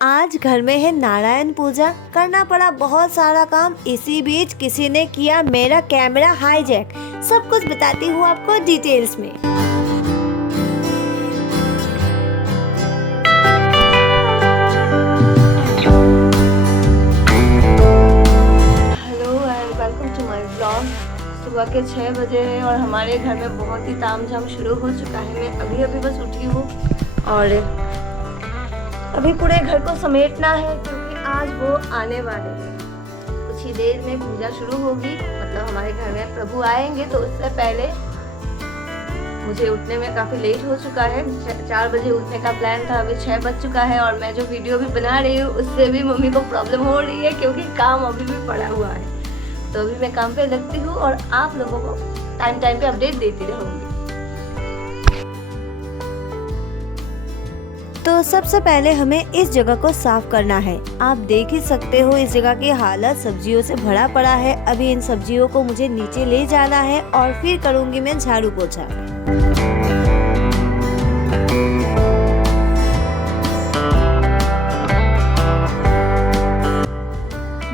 आज घर में है नारायण पूजा, करना पड़ा बहुत सारा काम। इसी बीच किसी ने किया मेरा कैमरा हाईजैक। सब कुछ बताती हूँ आपको डिटेल्स में। Hello and welcome to my blog. सुबह के 6 बजे हैं और हमारे घर में बहुत ही तामझाम शुरू हो चुका है। मैं अभी बस उठी हूँ और अभी पूरे घर को समेटना है क्योंकि आज वो आने वाले हैं। कुछ ही देर में पूजा शुरू होगी, मतलब हमारे घर में प्रभु आएंगे। तो उससे पहले मुझे उठने में काफ़ी लेट हो चुका है। 4 बजे उठने का प्लान था, अभी 6 बज चुका है। और मैं जो वीडियो भी बना रही हूँ उससे भी मम्मी को प्रॉब्लम हो रही है क्योंकि काम अभी भी पड़ा हुआ है। तो अभी मैं काम पे लगती हूँ और आप लोगों को टाइम पे अपडेट देती रहूँगी। तो सबसे पहले हमें इस जगह को साफ करना है। आप देख ही सकते हो इस जगह की हालत सब्जियों से भरा पड़ा है। अभी इन सब्जियों को मुझे नीचे ले जाना है और फिर करूँगी मैं झाड़ू पोछा।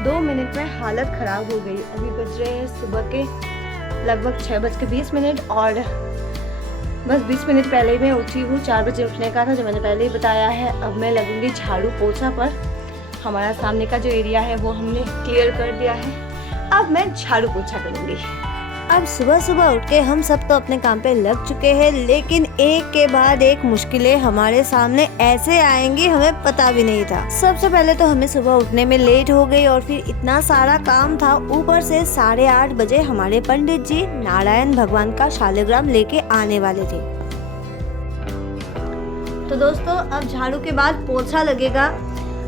2 मिनट में हालत खराब हो गई। अभी बज रहे हैं सुबह के लगभग 6:20 और बस 20 मिनट पहले ही मैं उठी हूँ। 4 बजे उठने का था जो मैंने पहले ही बताया है। अब मैं लगूंगी झाड़ू पोछा पर। हमारा सामने का जो एरिया है वो हमने क्लियर कर दिया है। अब मैं झाड़ू पोछा करूँगी। अब सुबह उठ के हम सब तो अपने काम पे लग चुके हैं, लेकिन एक के बाद एक मुश्किलें हमारे सामने ऐसे आएंगी हमें पता भी नहीं था। सबसे पहले तो हमें सुबह उठने में लेट हो गई और फिर इतना सारा काम था। ऊपर से 8:30 बजे हमारे पंडित जी नारायण भगवान का शालिग्राम लेके आने वाले थे। तो दोस्तों अब झाड़ू के बाद पोछा लगेगा।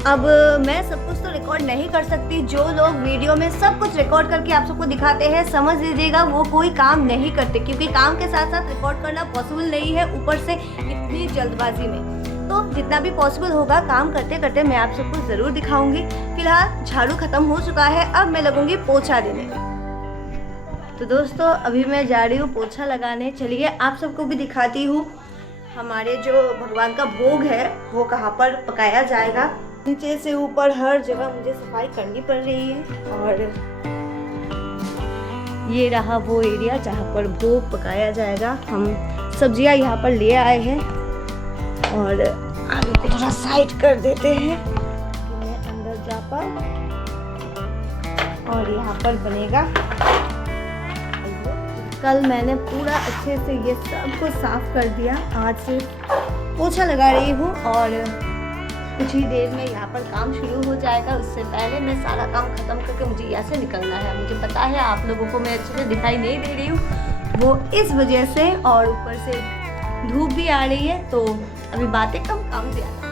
अब मैं सब कुछ तो रिकॉर्ड नहीं कर सकती। जो लोग वीडियो में सब कुछ रिकॉर्ड करके आप सबको दिखाते हैं, समझ लीजिएगा वो कोई काम नहीं करते, क्योंकि काम के साथ साथ रिकॉर्ड करना पॉसिबल नहीं है, ऊपर से इतनी जल्दबाजी में। तो जितना भी पॉसिबल होगा काम करते करते मैं आप सबको ज़रूर दिखाऊंगी। फिलहाल झाड़ू खत्म हो चुका है, अब मैं लगूंगी पोछा देने। तो दोस्तों अभी मैं जा रही हूँ पोछा लगाने। चलिए आप सबको भी दिखाती हूँ हमारे जो भगवान का भोग है वो कहाँ पर पकाया जाएगा। नीचे से ऊपर हर जगह मुझे सफाई करनी पड़ रही है। और ये रहा वो एरिया जहाँ पर भोग पकाया जाएगा। हम सब्जियां यहाँ पर ले आए हैं और आलू को थोड़ा साइड कर देते हैं कि मैं अंदर जा पाऊँ। और यहाँ पर बनेगा। कल मैंने पूरा अच्छे से ये सब कुछ साफ कर दिया। आज से पोछा लगा रही हूँ और कुछ ही देर में यहाँ पर काम शुरू हो जाएगा। उससे पहले मैं सारा काम खत्म करके मुझे यहाँ से निकलना है। मुझे पता है आप लोगों को मैं अच्छे से दिखाई नहीं दे रही हूँ, वो इस वजह से, और ऊपर से धूप भी आ रही है। तो अभी बातें कम, काम ज़्यादा।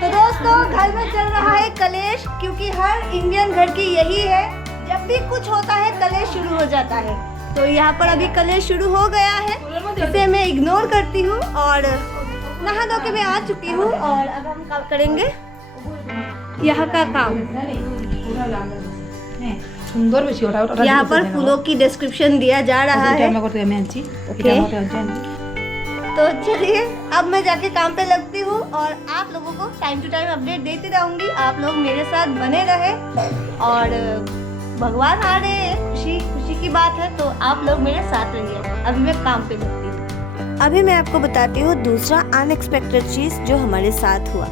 तो दोस्तों घर में चल रहा है कलेश, क्योंकि हर इंडियन घर की यही है, जब भी कुछ होता है कलेश शुरू हो जाता है। तो यहाँ पर अभी कलेश शुरू हो गया है, इसे मैं इग्नोर करती हूँ और नहा धो के मैं आ चुकी हूँ। और अब हम काम करेंगे यहाँ का काम। यहाँ पर फूलों की डिस्क्रिप्शन दिया जा रहा है। तो चलिए अब मैं जाके काम पे लगती हूँ और आप लोगों को टाइम टू टाइम अपडेट देती रहूँगी। आप लोग मेरे साथ बने रहे और भगवान आ रहे हैं, खुशी की बात है। तो आप लोग मेरे साथ रहिए। अभी मैं काम पे लगती हूँ। अभी मैं आपको बताती हूँ दूसरा अनएक्सपेक्टेड चीज जो हमारे साथ हुआ।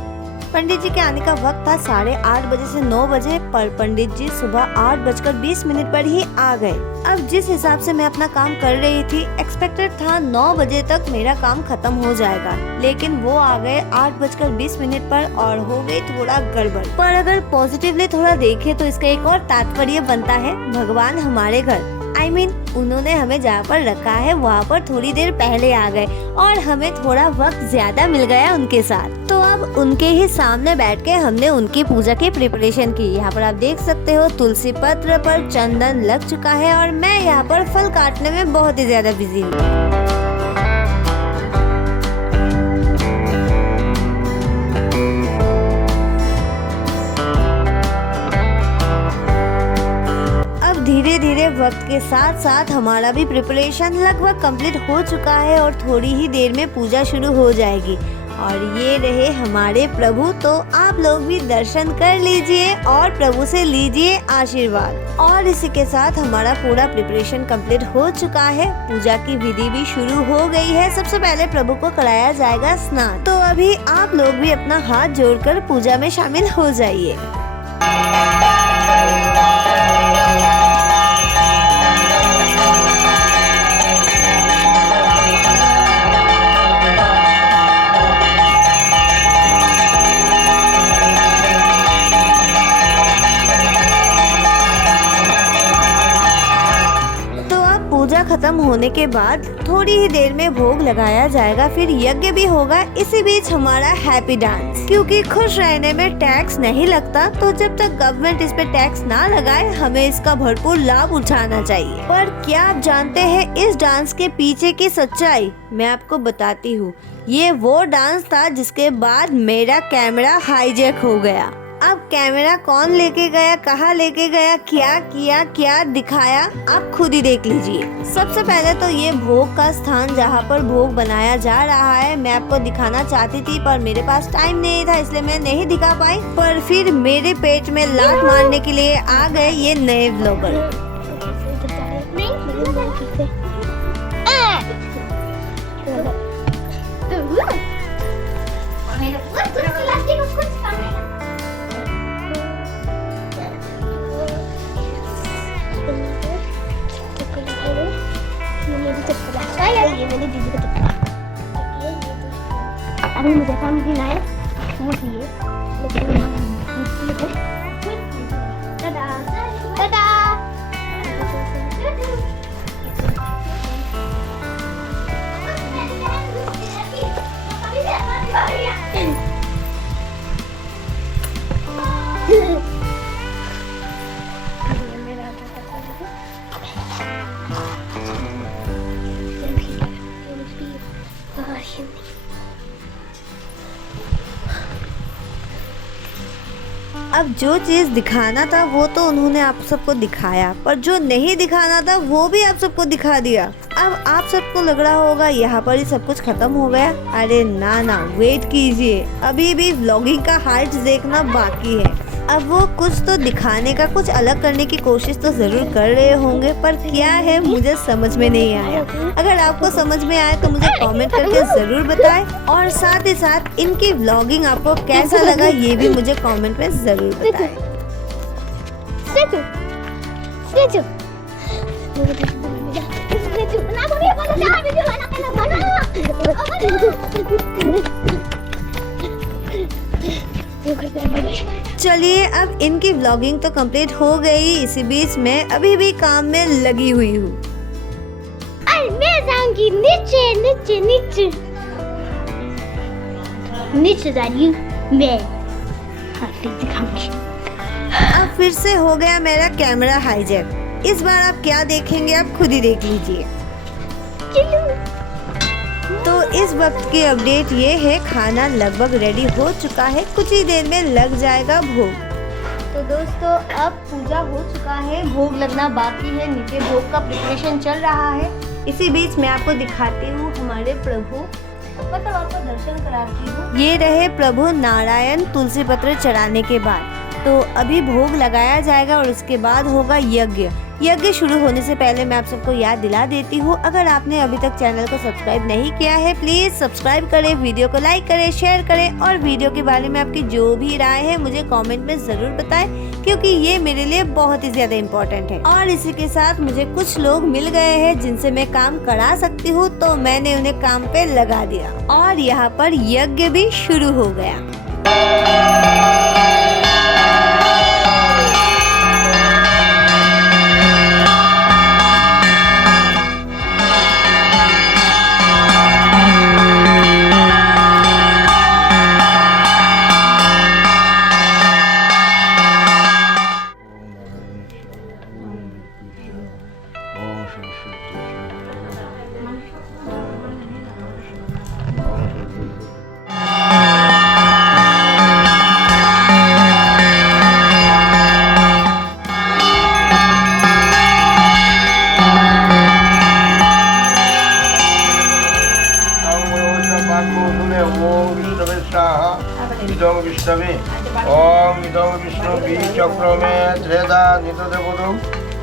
पंडित जी के आने का वक्त था 8:30 बजे से 9 बजे, पर पंडित जी सुबह 8:20 पर ही आ गए। अब जिस हिसाब से मैं अपना काम कर रही थी, एक्सपेक्टेड था 9 बजे तक मेरा काम खत्म हो जाएगा, लेकिन वो आ गए 8:20 पर और हो गई थोड़ा गड़बड़। पर अगर पॉजिटिवली थोड़ा देखे तो इसका एक और तात्पर्य बनता है, भगवान हमारे घर उन्होंने हमें जहाँ पर रखा है वहाँ पर थोड़ी देर पहले आ गए और हमें थोड़ा वक्त ज्यादा मिल गया उनके साथ। तो अब उनके ही सामने बैठ के हमने उनकी पूजा की प्रिपरेशन की। यहाँ पर आप देख सकते हो तुलसी पत्र पर चंदन लग चुका है और मैं यहाँ पर फल काटने में बहुत ही ज्यादा बिजी हूँ। धीरे धीरे वक्त के साथ साथ हमारा भी प्रिपरेशन लगभग कंप्लीट हो चुका है और थोड़ी ही देर में पूजा शुरू हो जाएगी। और ये रहे हमारे प्रभु, तो आप लोग भी दर्शन कर लीजिए और प्रभु से लीजिए आशीर्वाद। और इसी के साथ हमारा पूरा प्रिपरेशन कंप्लीट हो चुका है। पूजा की विधि भी शुरू हो गई है। सबसे पहले प्रभु को कराया जाएगा स्नान। तो अभी आप लोग भी अपना हाथ जोड़कर पूजा में शामिल हो जाइए। पूजा खत्म होने के बाद थोड़ी ही देर में भोग लगाया जाएगा, फिर यज्ञ भी होगा। इसी बीच हमारा हैप्पी डांस, क्योंकि खुश रहने में टैक्स नहीं लगता, तो जब तक गवर्नमेंट इस पे टैक्स ना लगाए हमें इसका भरपूर लाभ उठाना चाहिए। पर क्या आप जानते हैं इस डांस के पीछे की सच्चाई? मैं आपको बताती हूँ। ये वो डांस था जिसके बाद मेरा कैमरा हाईजैक हो गया। अब कैमरा कौन लेके गया, कहाँ लेके गया, क्या किया, क्या दिखाया, आप खुद ही देख लीजिए। सबसे पहले तो ये भोग का स्थान जहाँ पर भोग बनाया जा रहा है मैं आपको दिखाना चाहती थी, पर मेरे पास टाइम नहीं था इसलिए मैं नहीं दिखा पाई। पर फिर मेरे पेट में लात मारने के लिए आ गए ये नए व्लॉगर। ये मेरी दीदी का चप्पल। अभी मुझे काम भी ना है, मुझे ये टाटा टाटा। अब जो चीज दिखाना था वो तो उन्होंने आप सबको दिखाया, पर जो नहीं दिखाना था वो भी आप सबको दिखा दिया। अब आप सबको लग रहा होगा यहाँ पर ही सब कुछ खत्म हो गया। अरे ना ना, वेट कीजिए, अभी भी व्लॉगिंग का हार्ट देखना बाकी है। अब वो कुछ तो दिखाने का, कुछ अलग करने की कोशिश तो जरूर कर रहे होंगे, पर क्या है मुझे समझ में नहीं आया। अगर आपको समझ में आए तो मुझे कमेंट करके जरूर बताएं, और साथ ही साथ इनकी व्लॉगिंग आपको कैसा लगा ये भी मुझे कमेंट में जरूर बताएं। चलिए अब इनकी व्लॉगिंग तो कंप्लीट हो गई। इसी बीच मैं अभी भी काम में लगी हुई हूँ। मैं जाऊंगी नीचे नीचे नीचे नीचे जा रही हूँ मैं। हाँ दिखाऊंगी। अब फिर से हो गया मेरा कैमरा हाईजैक। इस बार आप क्या देखेंगे आप खुद ही देख लीजिए। तो इस वक्त की अपडेट ये है, खाना लगभग रेडी हो चुका है, कुछ ही देर में लग जाएगा भोग। तो दोस्तों अब पूजा हो चुका है, भोग लगना बाकी है, नीचे भोग का प्रिपरेशन चल रहा है। इसी बीच मैं आपको दिखाती हूँ हमारे प्रभु, मतलब आपको दर्शन कराती हूँ। ये रहे प्रभु नारायण तुलसी पत्र चढ़ाने के बाद। तो अभी भोग लगाया जाएगा और उसके बाद होगा यज्ञ। यज्ञ शुरू होने से पहले मैं आप सबको याद दिला देती हूँ, अगर आपने अभी तक चैनल को सब्सक्राइब नहीं किया है प्लीज सब्सक्राइब करें, वीडियो को लाइक करें, शेयर करें, और वीडियो के बारे में आपकी जो भी राय है मुझे कमेंट में जरूर बताएं, क्योंकि ये मेरे लिए बहुत ही ज्यादा इम्पोर्टेंट है। और इसी के साथ मुझे कुछ लोग मिल गए हैं जिनसे मैं काम करा सकती हूँ, तो मैंने उन्हें काम पे लगा दिया और यहाँ पर यज्ञ भी शुरू हो गया। ओम विष्णवे स्वाहा इदं विष्णवे ओम इदं विष्णु बीजचक्रमे त्रेधा निददेवदं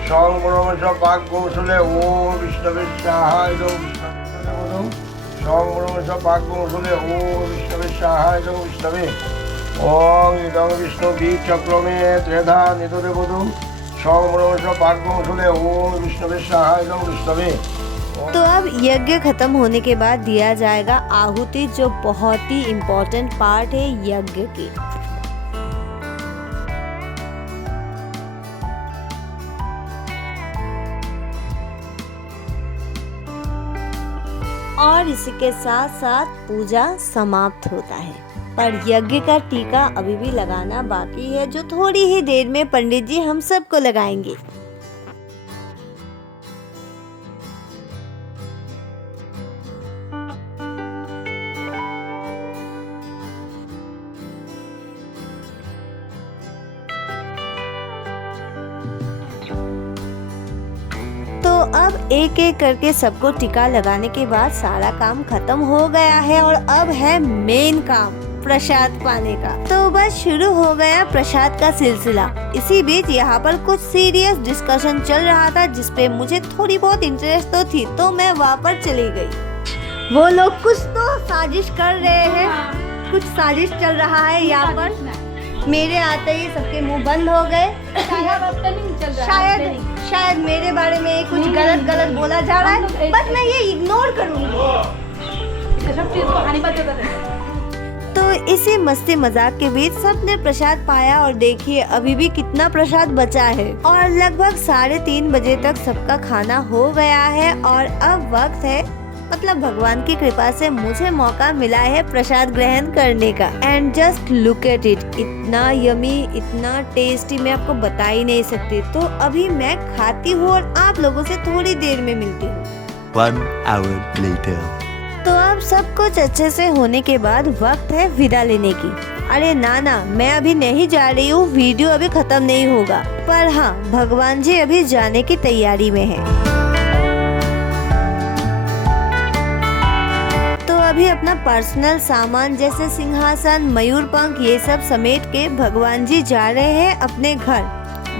সংব্রমশ পাক কৌশলে ওম বিষ্ণবে स्वाहा इदं विष्णुदेवदं সংব্রমশ পাক কৌশলে ওম বিষ্ণবে स्वाहा इदं विष्णवे ओम इदं विष्णु बीजचक्रमे त्रेधा निददेवदं সংব্রমশ পাক কৌশলে ওম বিষ্ণবে स्वाहा इदं विष्णवे। तो अब यज्ञ खत्म होने के बाद दिया जाएगा आहुति, जो बहुत ही इम्पोर्टेंट पार्ट है यज्ञ की। और इसी के साथ साथ पूजा समाप्त होता है, पर यज्ञ का टीका अभी भी लगाना बाकी है, जो थोड़ी ही देर में पंडित जी हम सबको लगाएंगे। तो अब एक एक करके सबको टीका लगाने के बाद सारा काम खत्म हो गया है और अब है मेन काम, प्रसाद पाने का। तो बस शुरू हो गया प्रसाद का सिलसिला। इसी बीच यहाँ पर कुछ सीरियस डिस्कशन चल रहा था, जिसपे मुझे थोड़ी बहुत इंटरेस्ट तो थी, तो मैं वहाँ पर चली गई। वो लोग कुछ तो साजिश कर रहे हैं, कुछ साजिश चल रहा है यहाँ पर। मेरे आते ही सबके मुंह बंद हो गए। शायद मेरे बारे में कुछ गलत बोला जा रहा है, बट मैं ये इग्नोर करूंगी। तो इसी मस्ती मजाक के बीच सबने प्रसाद पाया और देखिए अभी भी कितना प्रसाद बचा है। और लगभग 3:30 बजे तक सबका खाना हो गया है और अब वक्त है, मतलब भगवान की कृपा से मुझे मौका मिला है प्रसाद ग्रहण करने का। And just look at it, इतना यमी, इतना टेस्टी, मैं आपको बता ही नहीं सकती। तो अभी मैं खाती हूँ और आप लोगों से थोड़ी देर में मिलती हूँ। 1 hour later. तो अब सब कुछ अच्छे से होने के बाद वक्त है विदा लेने की। अरे ना, मैं अभी नहीं जा रही हूँ, वीडियो अभी खत्म नहीं होगा। पर हाँ, भगवान जी अभी जाने की तैयारी में है। अभी अपना पर्सनल सामान जैसे सिंहासन, मयूर पंख, ये सब समेट के भगवान जी जा रहे हैं अपने घर।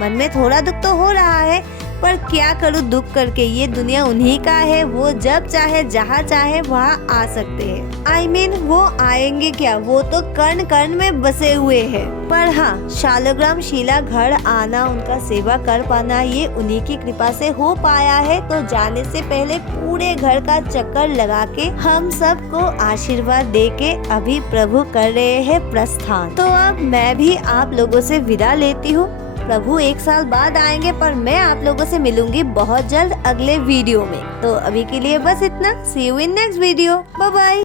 मन में थोड़ा दुख तो हो रहा है, पर क्या करूँ दुख करके, ये दुनिया उन्हीं का है। वो जब चाहे जहाँ चाहे वहाँ आ सकते हैं। I mean, वो आएंगे क्या, वो तो कण कण में बसे हुए हैं। पर हाँ, शालग्राम शीला घर आना, उनका सेवा कर पाना, ये उन्हीं की कृपा से हो पाया है। तो जाने से पहले पूरे घर का चक्कर लगा के हम सबको आशीर्वाद दे के अभी प्रभु कर रहे हैं प्रस्थान। तो अब मैं भी आप लोगों से विदा लेती हूँ। प्रभु 1 साल बाद आएंगे, पर मैं आप लोगों से मिलूंगी बहुत जल्द अगले वीडियो में। तो अभी के लिए बस इतना। See you in next video. Bye bye.